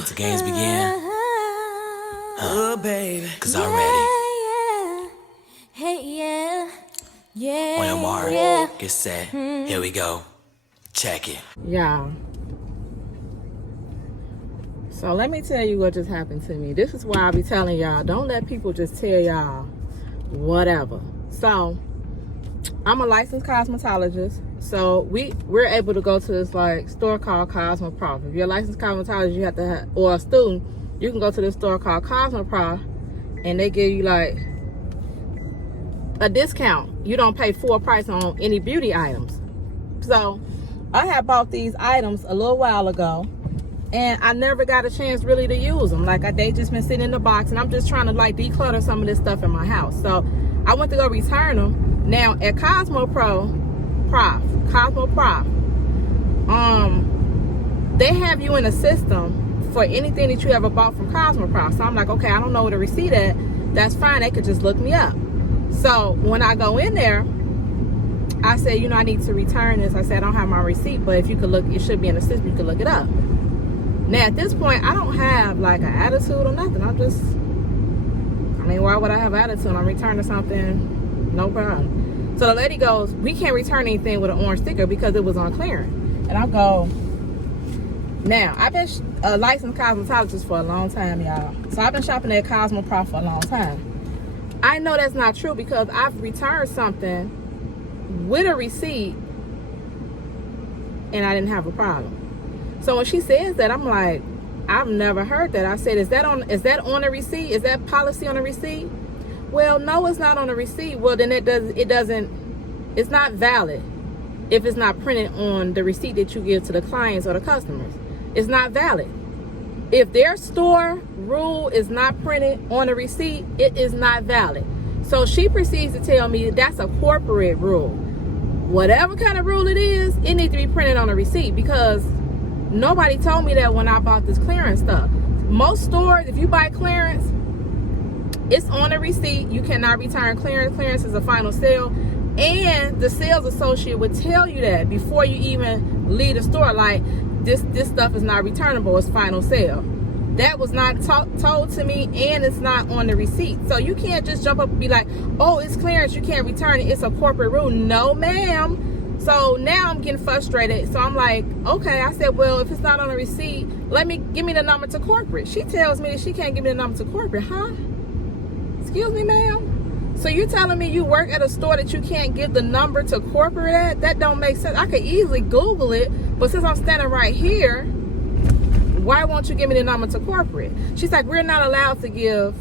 let the games begin? Oh, baby. Cause I'm ready. On your mark, get set, here we go. Check it. Y'all. So let me tell you what just happened to me. This is why I be telling y'all, don't let people just tell y'all whatever. So I'm a licensed cosmetologist. So we're able to go to this like store called Cosmoprof. If you're a licensed cosmetologist, you have to have, or a student, you can go to this store called Cosmoprof and they give you like a discount. You don't pay full price on any beauty items. So I had bought these items a little while ago and I never got a chance really to use them. Like they just been sitting in the box and I'm just trying to like declutter some of this stuff in my house. So I went to go return them. Now at Cosmoprof, they have you in a system for anything that you ever bought from Cosmoprof. So I'm like, okay, I don't know where the receipt at. That's fine, they could just look me up. So when I go in there, I said, you know, I need to return this. I said, I don't have my receipt, but if you could look, it should be in the system, you could look it up. Now at this point, I don't have like an attitude or nothing. I'm just, I mean, why would I have attitude? I'm returning something, no problem. So the lady goes, we can't return anything with an orange sticker because it was on clearance. And I go, now, I've been a licensed cosmetologist for a long time, y'all. So I've been shopping at Cosmoprof for a long time. I know that's not true because I've returned something with a receipt and I didn't have a problem. So when she says that, I'm like, I've never heard that. I said, is that on a receipt? Is that policy on a receipt? Well, no, it's not on a receipt. Well, then it's not valid if it's not printed on the receipt that you give to the clients or the customers. It's not valid. If their store rule is not printed on a receipt, it is not valid. So she proceeds to tell me that's a corporate rule. Whatever kind of rule it is, it needs to be printed on a receipt because nobody told me that when I bought this clearance stuff. Most stores, if you buy clearance, it's on a receipt. You cannot return clearance. Clearance is a final sale. And the sales associate would tell you that before you even leave the store, like, this stuff is not returnable, it's final sale. That was not told to me, and it's not on the receipt. So you can't just jump up and be like, oh, it's clearance, you can't return it, it's a corporate rule. No, ma'am. So now I'm getting frustrated. So I'm like, okay. I said, well, if it's not on the receipt, give me the number to corporate. She tells me that she can't give me the number to corporate. Huh? Excuse me, ma'am? So you're telling me you work at a store that you can't give the number to corporate at? That don't make sense. I could easily Google it, but since I'm standing right here, why won't you give me the number to corporate? She's like, we're not allowed to give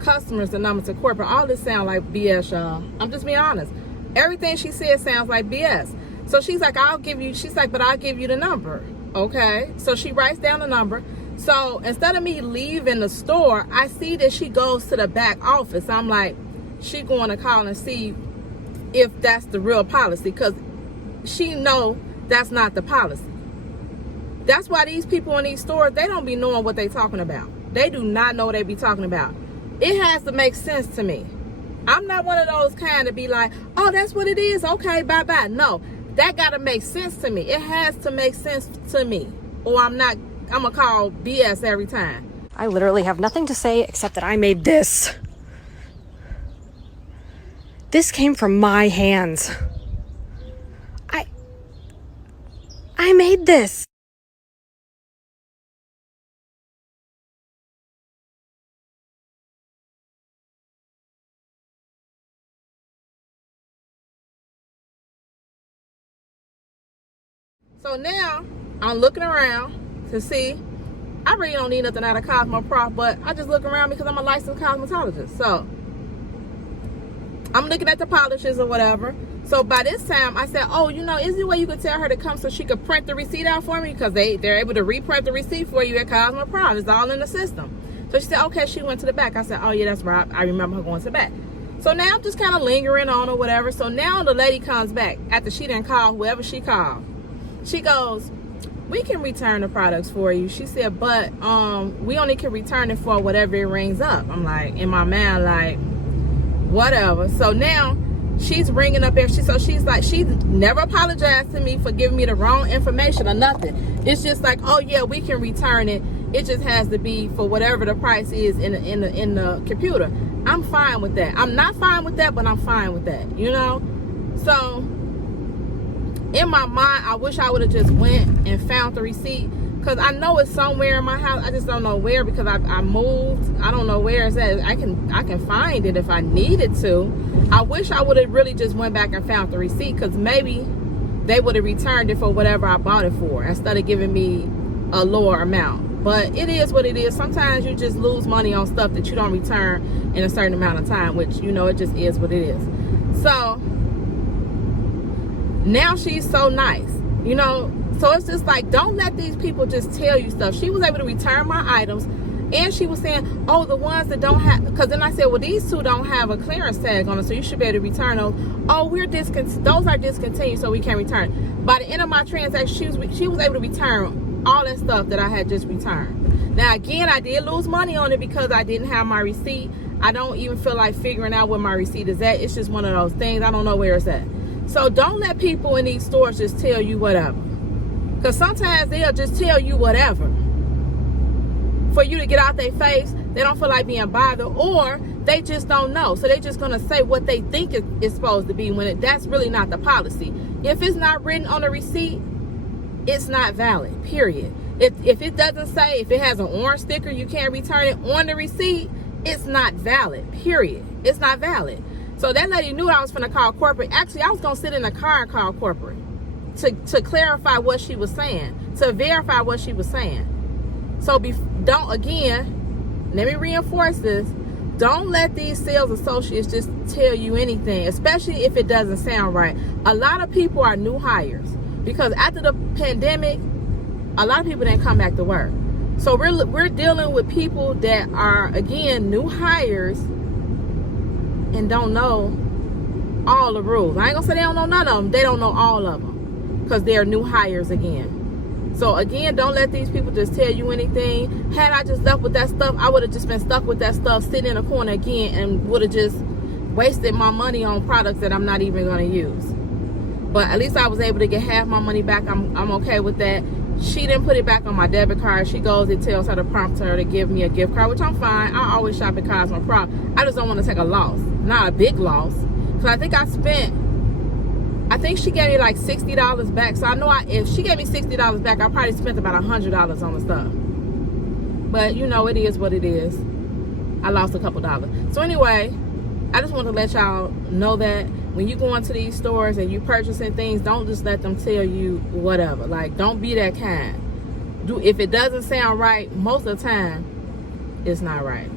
customers the number to corporate. All this sounds like BS, y'all. I'm just being honest. Everything she said sounds like BS. So she's like, but I'll give you the number. Okay. So she writes down the number. So instead of me leaving the store, I see that she goes to the back office. I'm like, she going to call and see if that's the real policy because she know that's not the policy. That's why these people in these stores, they don't be knowing what they talking about. They do not know what they be talking about. It has to make sense to me. I'm not one of those kind to be like, oh, that's what it is. Okay, bye-bye. No, that got to make sense to me. It has to make sense to me or I'm going to call BS every time. I literally have nothing to say except that I made this. This came from my hands. I made this. So now I'm looking around to see. I really don't need nothing out of Cosmoprof, but I just look around because I'm a licensed cosmetologist. So I'm looking at the polishes or whatever. So by this time, I said, oh, you know, is there a way you could tell her to come so she could print the receipt out for me? Because they're able to reprint the receipt for you at Cosmoprof. It's all in the system. So she said, okay, she went to the back. I said, oh, yeah, that's right. I remember her going to the back. So now I'm just kind of lingering on or whatever. So now the lady comes back after she didn't call whoever she called. She goes, we can return the products for you. She said, but we only can return it for whatever it rings up. I'm like, in my mind, like, whatever. So now she's ringing up everything. So she's like, she never apologized to me for giving me the wrong information or nothing. It's just like, oh yeah, we can return it It just has to be for whatever the price is in the computer. I'm fine with that. I'm not fine with that, but I'm fine with that, you know? So in my mind, I wish I would have just went and found the receipt, because I know it's somewhere in my house. I just don't know where, because I moved. I don't know where it's at. I can find it if I needed to. I wish I would have really just went back and found the receipt, because maybe they would have returned it for whatever I bought it for instead of giving me a lower amount. But it is what it is. Sometimes you just lose money on stuff that you don't return in a certain amount of time, which, you know, it just is what it is. So now she's so nice, you know. So it's just like, don't let these people just tell you stuff. She was able to return my items, and she was saying, oh, the ones that don't have, because then I said, well, these two don't have a clearance tag on it, so you should be able to return those. Oh, those are discontinued, so we can't return. By the end of my transaction, she was able to return all that stuff that I had just returned. Now, again, I did lose money on it because I didn't have my receipt. I don't even feel like figuring out where my receipt is at. It's just one of those things. I don't know where it's at. So don't let people in these stores just tell you whatever. Because sometimes they'll just tell you whatever for you to get out their face. They don't feel like being bothered, or they just don't know. So they're just going to say what they think it's supposed to be, when that's really not the policy. If it's not written on the receipt, it's not valid, period. If it doesn't say, if it has an orange sticker, you can't return it on the receipt, it's not valid, period. It's not valid. So that lady knew I was going to call corporate. Actually, I was going to sit in the car and call corporate to clarify what she was saying, to verify what she was saying. So again, let me reinforce this. Don't let these sales associates just tell you anything, especially if it doesn't sound right. A lot of people are new hires, because after the pandemic, a lot of people didn't come back to work. So we're dealing with people that are, again, new hires and don't know all the rules. I ain't gonna say they don't know none of them. They don't know all of them, because they're new hires again. So again, don't let these people just tell you anything. Had I just left with that stuff, I would have just been stuck with that stuff, sitting in a corner again, and would have just wasted my money on products that I'm not even going to use. But at least I was able to get half my money back. I'm okay with that. She didn't put it back on my debit card. She goes, it tells her to prompt her to give me a gift card, which I'm fine. I always shop at Cosmo Prop. I just don't want to take a loss, not a big loss. So I think she gave me like $60 back. So I know if she gave me $60 back, I probably spent about $100 on the stuff. But you know, it is what it is. I lost a couple dollars. So anyway, I just want to let y'all know that when you go into these stores and you purchasing things, don't just let them tell you whatever. Like, don't be that kind. If it doesn't sound right, most of the time, it's not right.